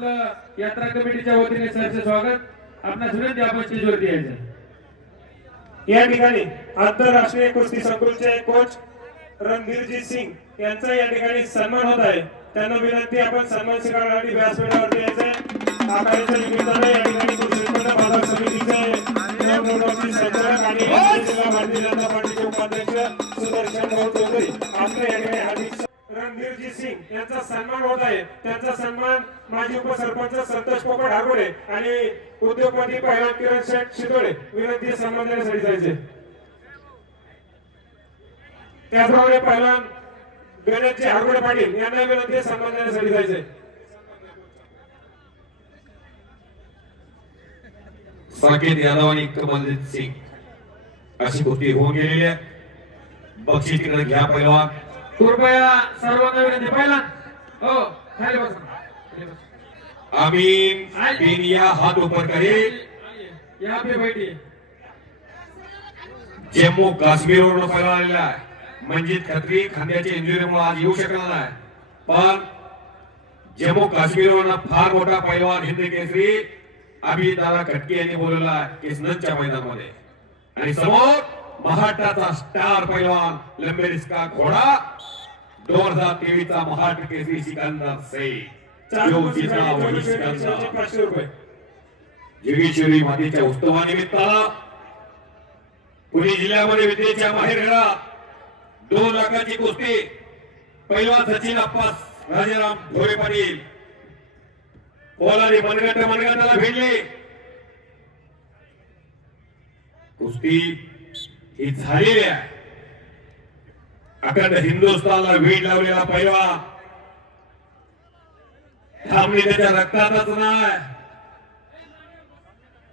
आपलं यात्रा कमिटीच्या वतीने सरचे स्वागत. आपल्या विनंती आपण स्टेजवरती यायचं या ठिकाणी आंतरराष्ट्रीय कुस्ती संकुलचे कोच रणधीरजी सिंग यांचा या ठिकाणी सन्मान होत आहे. त्यांना विनंती आपण सन्मान स्वीकारण्यासाठी व्यासपीठावरती यायचे आखाड्याच्या निमित्ताने या ठिकाणी कृषी उत्पन्न बाजार समितीचे संचालक आणि जिल्हा भारतीय जनता पार्टीचे उपाध्यक्ष सुदर्शन भाऊ चौधरी आपल्या या ठिकाणी सिंग यांचा सन्मान होत आहे. त्यांचा सन्मान माजी उपसरपंच संतोष पोपट हागोडे आणि उद्योगपती पहिला किरण शेठ शितोडे विनंती सन्मान देण्यासाठी जायचे. त्याचप्रमाणे पहिलवान गणेशजी हागोडे पाटील यांना विनंती सन्मान देण्यासाठी जायचे. साकेत यादव आणि कमलजीत सिंग अशी कुस्ती होऊन गेलेली आहे बक्षीस तिकडे घ्या पहिलवान कृपया सर्वांना विनंती. पहिला हो खाली बसा. बसा. अमीन पेनिया हात ऊपर करे यहाँ पे बैठिए जम्मू काश्मीरवरून पहिला आलेला आहे. मंजित खत्री खांद्याच्या इंजुरीमुळे आज येऊ शकला नाही. पण जम्मू काश्मीरवरून फार मोठा पैलवान हिंद केसरी अभिजित दादा खटके यांनी बोलवला आहे किसनच्या मैदानामध्ये. आणि समोर महाराष्ट्राचा स्टार पैलवान लंबेरिस का घोडा. दोन हजार तेवीस चा महाराष्ट्र केसरी सिकंदरसाठी पाचशे रुपये. जगेश्वरी मातेच्या उत्सवानिमित्तानं पुणे जिल्ह्यामध्ये विद्येच्या माहेरघरा दोन लाखाची कुस्ती. पैलवान सचिन अप्पा राजाराम भोरे पाटील. पोलारी मनगट मनगटाला भिडले कुस्ती ही झालेली आहे अखंड हिंदुस्थानला वीड लावलेला पैलवान थांबली त्याच्या रक्तातच नाही.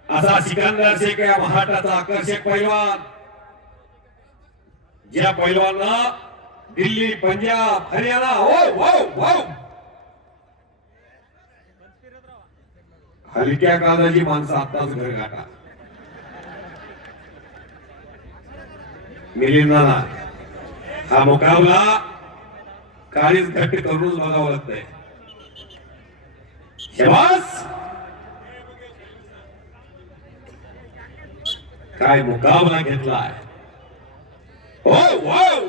असा सिकंदर शेख या महाराष्ट्राचा आकर्षक पैलवान. ज्या पैलवानला दिल्ली पंजाब हरियाणा हो हो हो. हलक्या काळाची माणसं आताच घर गाठा मिलिंदाना हा मुकाबला काळीच घट्ट करूनच बघावं लागतंय. शबास! काय मुकाबला घेतलाय? हो वाव!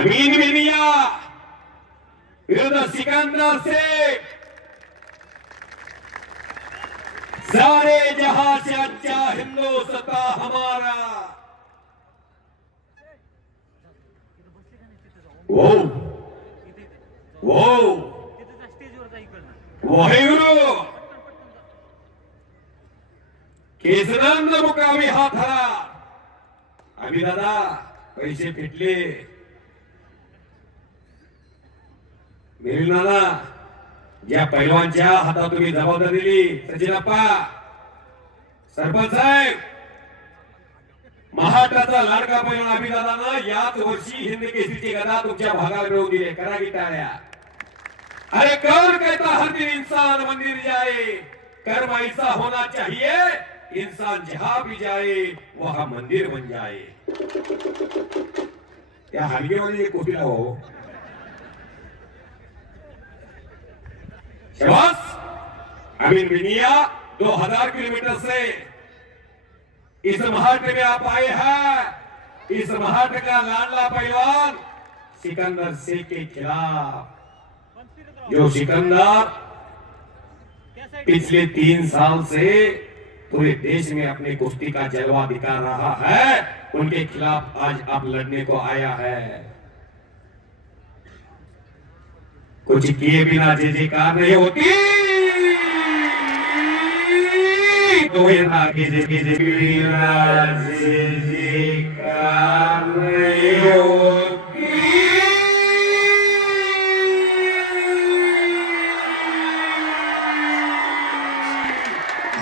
अमीन मिनिया! विरुद्ध सिकंदर शेख! सारे जहां से अच्छा हिंदुस्तान हमारा। वो। वो। वाहेगुरु केसरांना मुकामी हा खरा आम्ही दादा पैसे फिटले। मेरील या ज्या पैलवानच्या हातात तुम्ही जबाबदारी दिली. सचिनप्पा सरपंच साहेब महाराष्ट्राचा लाडका पैलवान अभिदादानं याच वर्षी हिंद केसरीची गदा तुमच्या भागाला मिळवून दिली. करा की टाळ्या. अरे कर कहता हर दिन इंसान मंदिर जाए. कर्म ऐसा होना चाहिए इंसान जहां भी जाए वहां मंदिर बन जाए. या हलगेमध्ये एक कोटी हो. शाबाश अमीन दो हज़ार किलोमीटर से इस महाट में आप आए हैं। इस महाट का लाडला पहलवान सिकंदर शेख के खिलाफ। जो सिकंदर पिछले तीन साल से पूरे देश में अपनी कुश्ती का जलवा दिखा रहा है, उनके खिलाफ आज आप लड़ने को आया है। कुछ किए बिना जय जयकार नहीं होती तो ये आगे जय जय जय बिना जय जयकार नहीं होती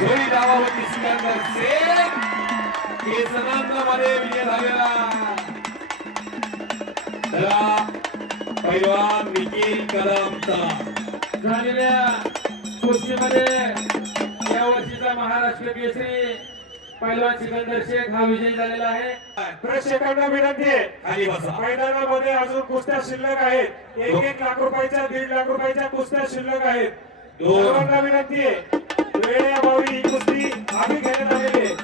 जोडी धावावरती सिकंदर शेख केसनंदमध्ये विजय झालेला चला पैलवान निखिल कदमचा. झालेल्या कुस्तीमध्ये या वर्षीचा महाराष्ट्र केसरी पैलवान सिकंदर शेख हा विजयी झालेला आहे. प्रेक्षकांना विनंती आहे. खाली बसा. मैदानामध्ये अजून कुस्त्या शिल्लक आहेत. एक एक लाख रुपयाच्या दीड लाख रुपयाच्या कुस्त्या शिल्लक आहेत. विनंती आहे. वेळेअभावी ही कुस्ती आम्ही घेण्यात आलेली आहे.